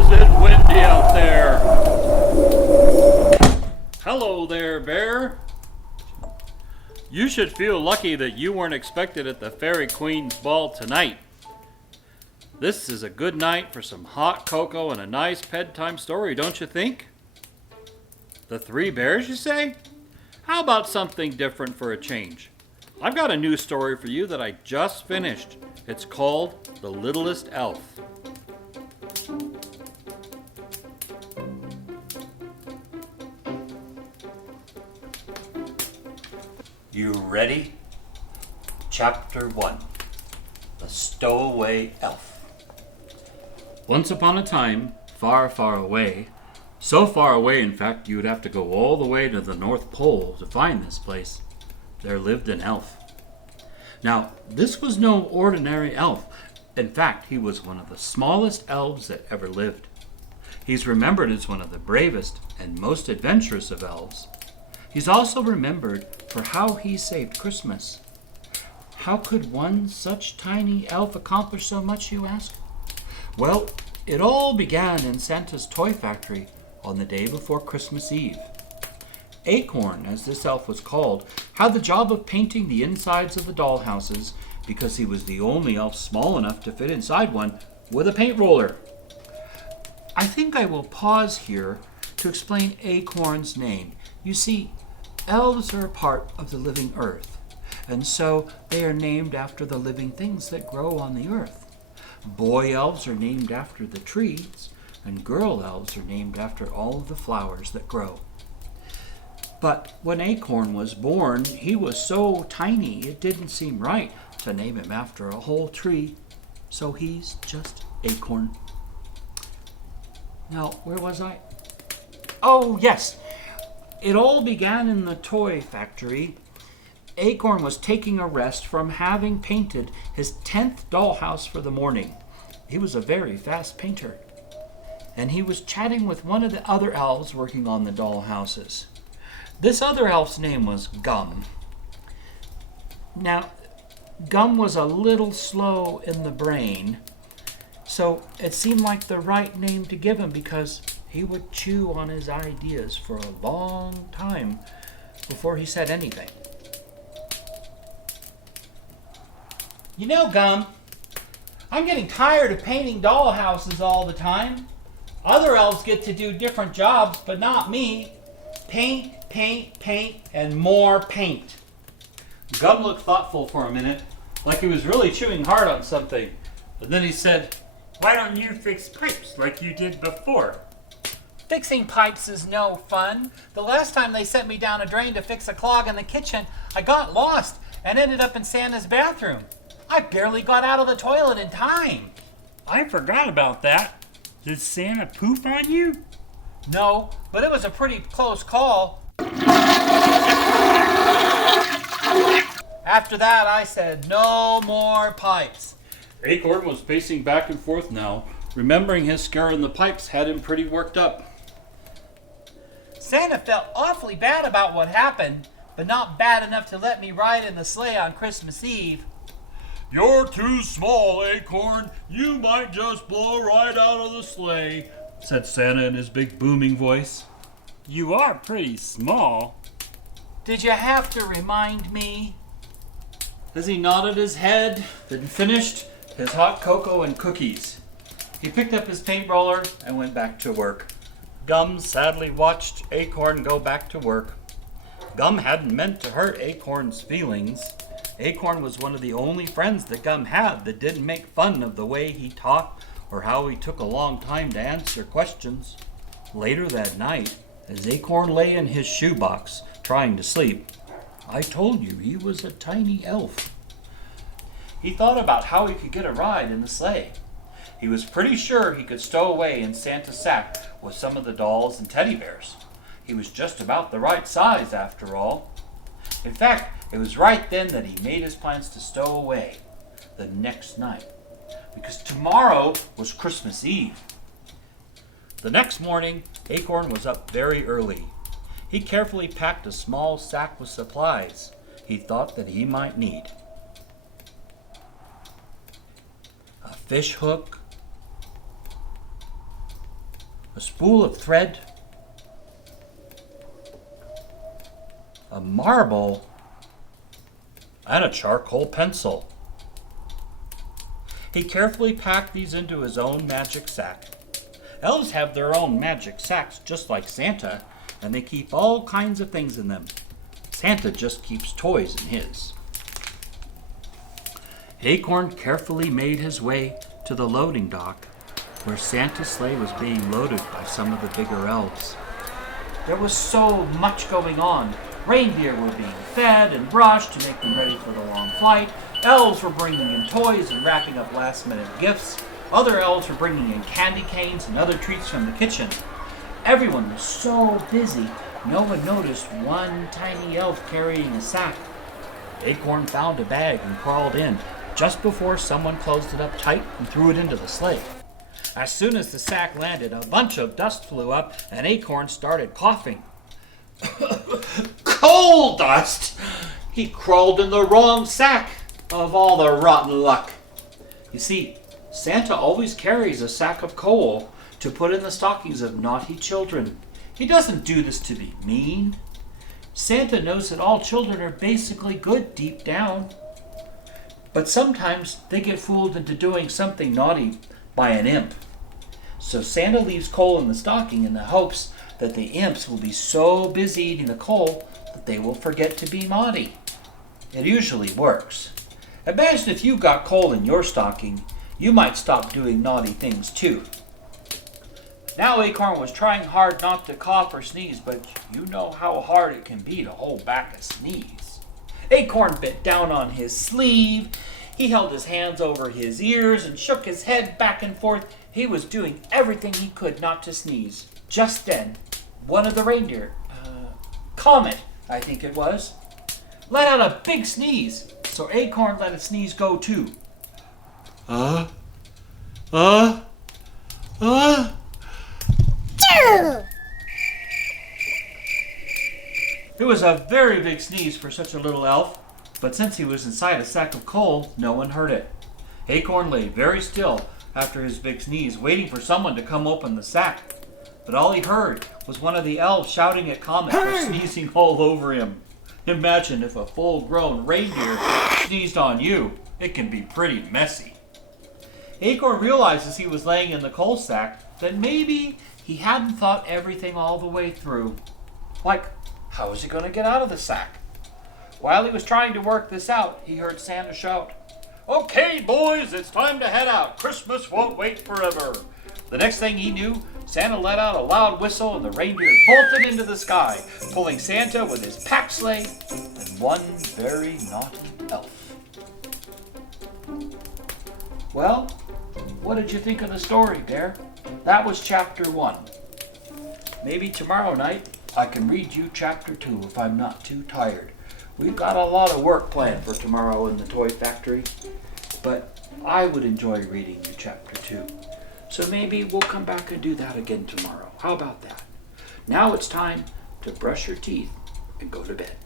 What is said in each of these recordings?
Is it windy out there? Hello there, bear. You should feel lucky that you weren't expected at the Fairy Queen's ball tonight. This is a good night for some hot cocoa and a nice bedtime story, don't you think? The Three Bears, you say? How about something different for a change? I've got a new story for you that I just finished. It's called The Littlest Elf. You ready? Chapter 1. The Stowaway Elf. Once upon a time, far, far away, so far away in fact you would have to go all the way to the North Pole to find this place, there lived an elf. Now, this was no ordinary elf. In fact, he was one of the smallest elves that ever lived. He's remembered as one of the bravest and most adventurous of elves. He's also remembered for how he saved Christmas. How could one such tiny elf accomplish so much, you ask? Well, it all began in Santa's toy factory on the day before Christmas Eve. Acorn, as this elf was called, had the job of painting the insides of the dollhouses because he was the only elf small enough to fit inside one with a paint roller. I think I will pause here to explain Acorn's name. You see, elves are a part of the living earth, and so they are named after the living things that grow on the earth. Boy elves are named after the trees, and girl elves are named after all of the flowers that grow. But when Acorn was born, he was so tiny it didn't seem right to name him after a whole tree, so he's just Acorn. Now, where was I? Oh, yes. It all began in the toy factory. Acorn was taking a rest from having painted his 10th dollhouse for the morning. He was a very fast painter. And he was chatting with one of the other elves working on the dollhouses. This other elf's name was Gum. Now, Gum was a little slow in the brain, so it seemed like the right name to give him because he would chew on his ideas for a long time before he said anything. You know, Gum, I'm getting tired of painting dollhouses all the time. Other elves get to do different jobs, but not me. Paint, paint, paint, and more paint. Gum looked thoughtful for a minute, like he was really chewing hard on something. But then he said, "Why don't you fix pipes like you did before?" Fixing pipes is no fun. The last time they sent me down a drain to fix a clog in the kitchen, I got lost and ended up in Santa's bathroom. I barely got out of the toilet in time. I forgot about that. Did Santa poop on you? No, but it was a pretty close call. After that, I said, no more pipes. Acorn was pacing back and forth now. Remembering his scare in the pipes had him pretty worked up. Santa felt awfully bad about what happened, but not bad enough to let me ride in the sleigh on Christmas Eve. "You're too small, Acorn. You might just blow right out of the sleigh," said Santa in his big booming voice. You are pretty small. Did you have to remind me? As he nodded his head, then finished his hot cocoa and cookies. He picked up his paint roller and went back to work. Gum sadly watched Acorn go back to work. Gum hadn't meant to hurt Acorn's feelings. Acorn was one of the only friends that Gum had that didn't make fun of the way he talked or how he took a long time to answer questions. Later that night, as Acorn lay in his shoebox trying to sleep, I told you he was a tiny elf. He thought about how he could get a ride in the sleigh. He was pretty sure he could stow away in Santa's sack with some of the dolls and teddy bears. He was just about the right size after all. In fact, it was right then that he made his plans to stow away the next night, because tomorrow was Christmas Eve. The next morning, Acorn was up very early. He carefully packed a small sack with supplies he thought that he might need. A fish hook, a spool of thread, a marble, and a charcoal pencil. He carefully packed these into his own magic sack. Elves have their own magic sacks just like Santa, and they keep all kinds of things in them. Santa just keeps toys in his. Acorn carefully made his way to the loading dock where Santa's sleigh was being loaded by some of the bigger elves. There was so much going on. Reindeer were being fed and brushed to make them ready for the long flight. Elves were bringing in toys and wrapping up last-minute gifts. Other elves were bringing in candy canes and other treats from the kitchen. Everyone was so busy, no one noticed one tiny elf carrying a sack. Acorn found a bag and crawled in just before someone closed it up tight and threw it into the sleigh. As soon as the sack landed, a bunch of dust flew up and Acorn started coughing. Coal dust! He crawled in the wrong sack, of all the rotten luck. You see, Santa always carries a sack of coal to put in the stockings of naughty children. He doesn't do this to be mean. Santa knows that all children are basically good deep down. But sometimes they get fooled into doing something naughty by an imp. So Santa leaves coal in the stocking in the hopes that the imps will be so busy eating the coal that they will forget to be naughty. It usually works. Imagine if you got coal in your stocking, you might stop doing naughty things too. Now Acorn was trying hard not to cough or sneeze, but you know how hard it can be to hold back a sneeze. Acorn bit down on his sleeve. He held his hands over his ears and shook his head back and forth. He was doing everything he could not to sneeze. Just then, one of the reindeer, Comet, I think it was, let out a big sneeze. So Acorn let a sneeze go too. It was a very big sneeze for such a little elf, but since he was inside a sack of coal, no one heard it. Acorn lay very still after his big sneeze, waiting for someone to come open the sack. But all he heard was one of the elves shouting at Comet for sneezing all over him. Imagine if a full-grown reindeer sneezed on you. It can be pretty messy. Acorn realized as he was laying in the coal sack that maybe he hadn't thought everything all the way through. Like, how was he going to get out of the sack? While he was trying to work this out, he heard Santa shout, "Okay, boys, it's time to head out. Christmas won't wait forever." The next thing he knew, Santa let out a loud whistle and the reindeer bolted into the sky, pulling Santa with his pack sleigh and one very naughty elf. Well, what did you think of the story, Bear? That was chapter 1. Maybe tomorrow night I can read you chapter 2 if I'm not too tired. We've got a lot of work planned for tomorrow in the toy factory, but I would enjoy reading you chapter 2. So maybe we'll come back and do that again tomorrow. How about that? Now it's time to brush your teeth and go to bed.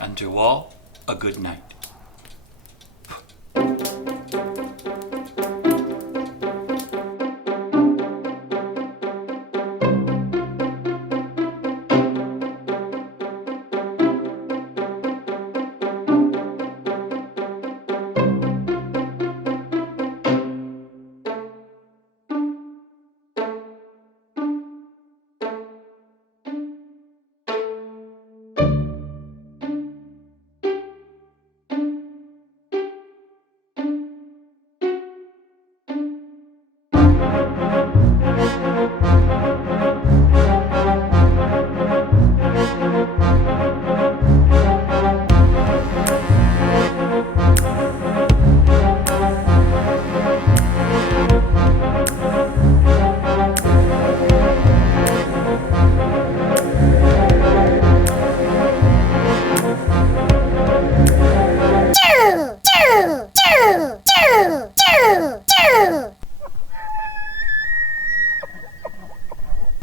And to all, a good night.